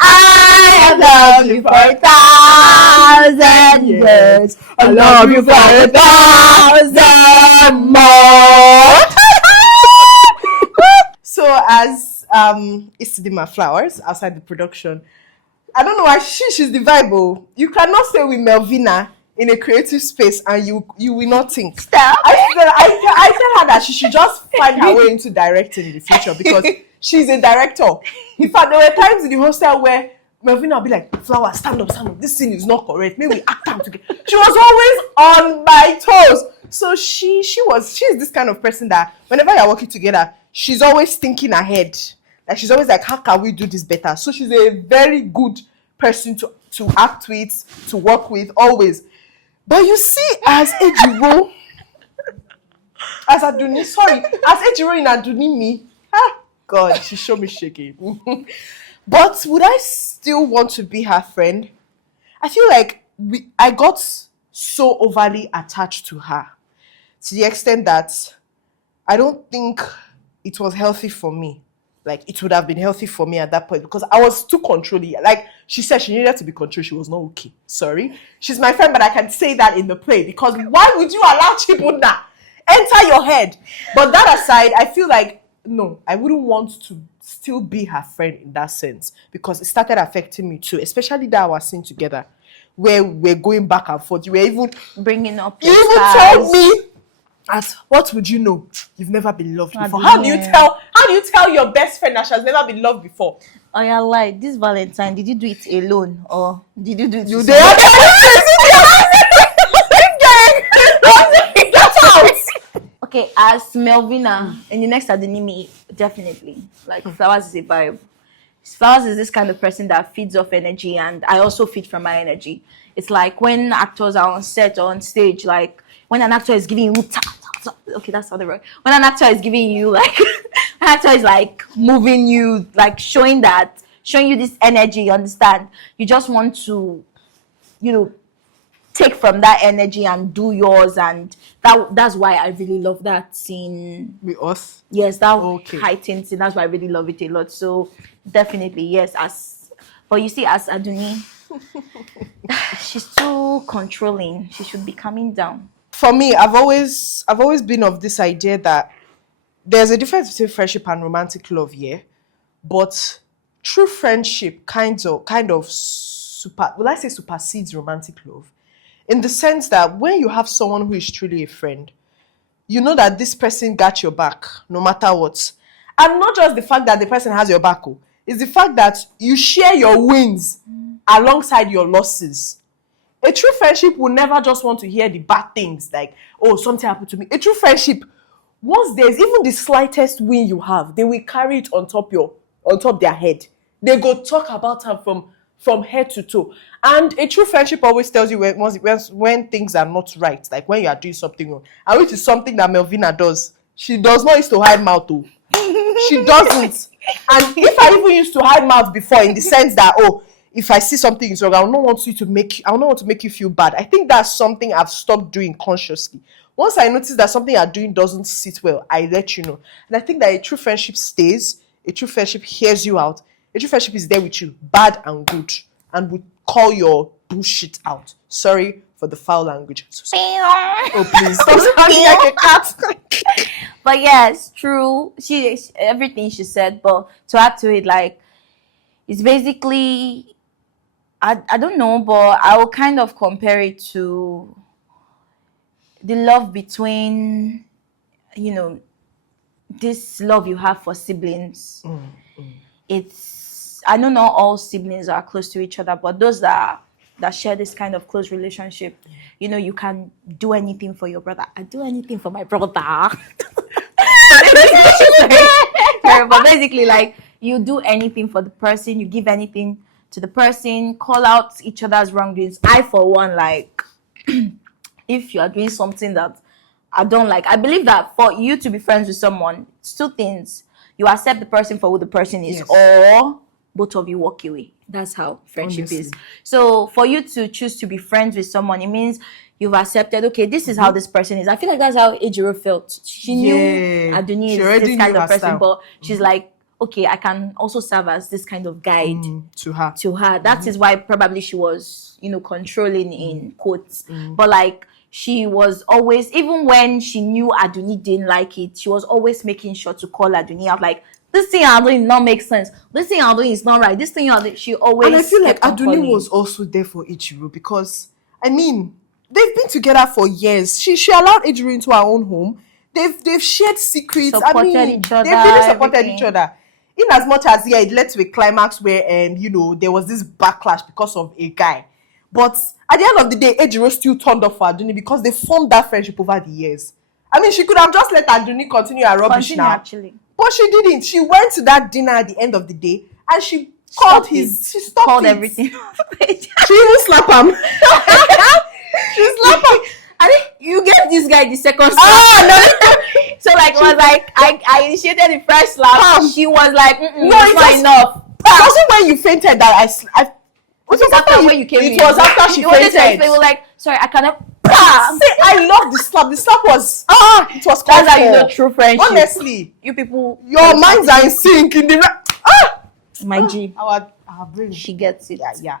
I have loved you for 1,000 years. I love you for 1,000 more. So as Isidima Flowers outside the production, I don't know why she's the vibe. Oh. You cannot stay with Melvina in a creative space and you will not think. Stop. I tell her that she should just find her way into directing in the future because she's a director. In fact, there were times in the hostel where Melvina would be like, Flower, stand up. This scene is not correct. Maybe we act out together. She was always on my toes. So she's this kind of person that whenever you're working together, she's always thinking ahead. Like she's always like, how can we do this better? So she's a very good person to act with, to work with, always. But you see, as Ejiro in Adunimi, God, she showed me shaking. But would I still want to be her friend? I feel like I got so overly attached to her to the extent that I don't think it was healthy for me. Like, it would have been healthy for me at that point because I was too controlling. Like, she said she needed to be controlled. She was not okay. Sorry. She's my friend, but I can say that in the play because why would you allow Chibunda enter your head? But that aside, I feel like, no, I wouldn't want to still be her friend in that sense because it started affecting me too, especially that our scene together where we're going back and forth. You were even bringing up you even told me, what would you know? You've never been loved before. How do you tell your best friend that she has never been loved before? Oh yeah, like this Valentine, did you do it alone or did you do it? You did. Get out. Okay, as Melvina in the next Adunimi, definitely. Like Flowers is a vibe. Flowers is this kind of person that feeds off energy, and I also feed from my energy. It's like when actors are on set or on stage, like when an actor is giving you okay, that's not the word. When an actor is giving you like an actor is like moving you, like showing you this energy, you understand? You just want to, take from that energy and do yours, and that's why I really love that scene with us. Yes, that heightened scene. That's why I really love it a lot. So definitely yes. But you see, as Aduni, she's too controlling. She should be coming down. For me, I've always been of this idea that there's a difference between friendship and romantic love, yeah. But true friendship kind of supersedes romantic love. In the sense that when you have someone who is truly a friend, you know that this person got your back no matter what. And not just the fact that the person has your back, it's the fact that you share your wins alongside your losses. A true friendship will never just want to hear the bad things like, oh, something happened to me. A true friendship, once there's even the slightest win you have, they will carry it on top their head. They go talk about her from head to toe. And a true friendship always tells you when things are not right, like when you are doing something wrong. And which is something that Melvina does. She does not used to hide mouth too. She doesn't. And if I even used to hide mouth before, in the sense that, if I see something is wrong, I will not want to make you feel bad. I think that's something I've stopped doing consciously. Once I notice that something you're doing doesn't sit well, I let you know. And I think that a true friendship stays. A true friendship hears you out. A true friendship is there with you, bad and good, and will call your bullshit out. Sorry for the foul language. Oh, please. Stop sounding like a cat. But yes, true. Everything she said, but to add to it, like, it's basically, I don't know, but I will kind of compare it to the love between, this love you have for siblings. I know not all siblings are close to each other, but those that share this kind of close relationship, you can do anything for your brother. I do anything for my brother. But basically, like, you do anything for the person, you give anything to the person, call out each other's wrongdoings. I, for one, like, if you are doing something that I don't like, I believe that for you to be friends with someone, it's two things. You accept the person for who the person is, yes, or both of you walk away. That's how friendship is. So for you to choose to be friends with someone, it means you've accepted, okay, this is how this person is. I feel like that's how Ejiro felt. She knew Aduni is this kind of person, but she's like, okay, I can also serve as this kind of guide To her. to her. That is why probably she was, controlling in quotes. But like she was always, even when she knew Aduni didn't like it, she was always making sure to call Aduni out. Like, this thing I'm doing not make sense. This thing I'm doing is not right. This thing you're doing, she always. And I feel like kept on Aduni calling. was also there for Ichiro because, I mean, they've been together for years. She allowed Ichiro into her own home. They've shared secrets. Supported each other, They've really supported everything. each other. In as much as it led to a climax where there was this backlash because of a guy. But at the end of the day, Ejiro still turned up for Aduni because they formed that friendship over the years. I mean, she could have just let Aduni continue her rubbish Continue, now. actually. But she didn't. She went to that dinner at the end of the day and she called she stopped Called it. everything. She even slapped him. She slapped him. I think you gave this guy the second slap. No. So like was like I initiated the first slap. She was like, no, it's not enough. It wasn't when you fainted that I It was after when you came in. It was after she You wanted to fainted. explain, we were like, sorry, I cannot. Say, I love the slap. The slap was it was called That's how you for. know true friendship. Honestly, You people, your minds are in sync in the my G, our brain. she gets it. Yeah.